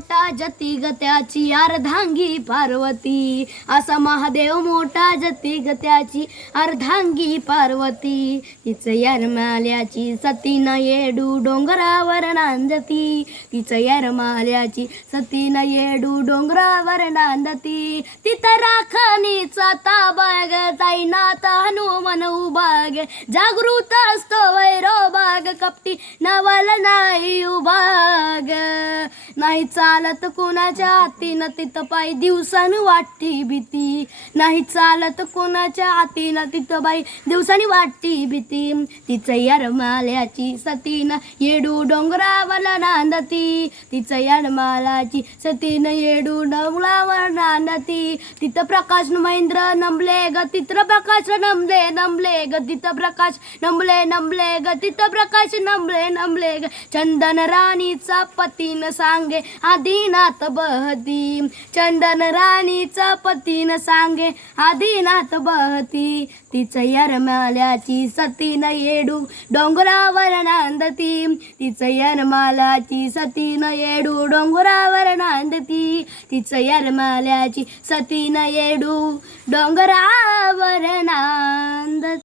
मोठा जती ग त्याची अर्धांगी पार्वती, असा महादेव मोठा जती ग त्याची अर्धांगी पार्वती. तिचं येरमाल्याची सतीन येडू डोंगरावर नांदती, तिचं येरमाल्याची सतीन येडू डोंगरावर नांदती. तिथं राखणीचा ताबाग ताईनाथ हनुमान उभाग, जागृत असतो वैरोबाग कपटी नावाला नाही उभाग. नाही चालत कुणाच्या हातीनं तिथं पायी दिवसानं वाटती भीती, नाही चालत कुणाच्या हातीनं तिथं बाई दिवसानी वाटती भीती. तिचं येरमाल्याची सतीन येडू डोंगरावर नांदती, तिचं येरमाल्याची सतीन येडू डोंगरावर नांदती. तिथं प्रकाश महेंद्र नमले ग, तिथं प्रकाश नमले नमले ग, तिथं प्रकाश नमले नमले ग, तिथं प्रकाश नमले नमले ग. चंदन राणीचा पतीन सांगे आदिनाथ बहती, चंदन राणीचा पतीन सांगे आदिनाथ बहती. तिचं येरमाल्याची सतीन येडू डोंगरावर नांदती, तिचं येरमाल्याची सतीन येडू डोंगरावर नांदती, तिचं येरमाल्याची सतीन येडू डोंगरावर नांदती.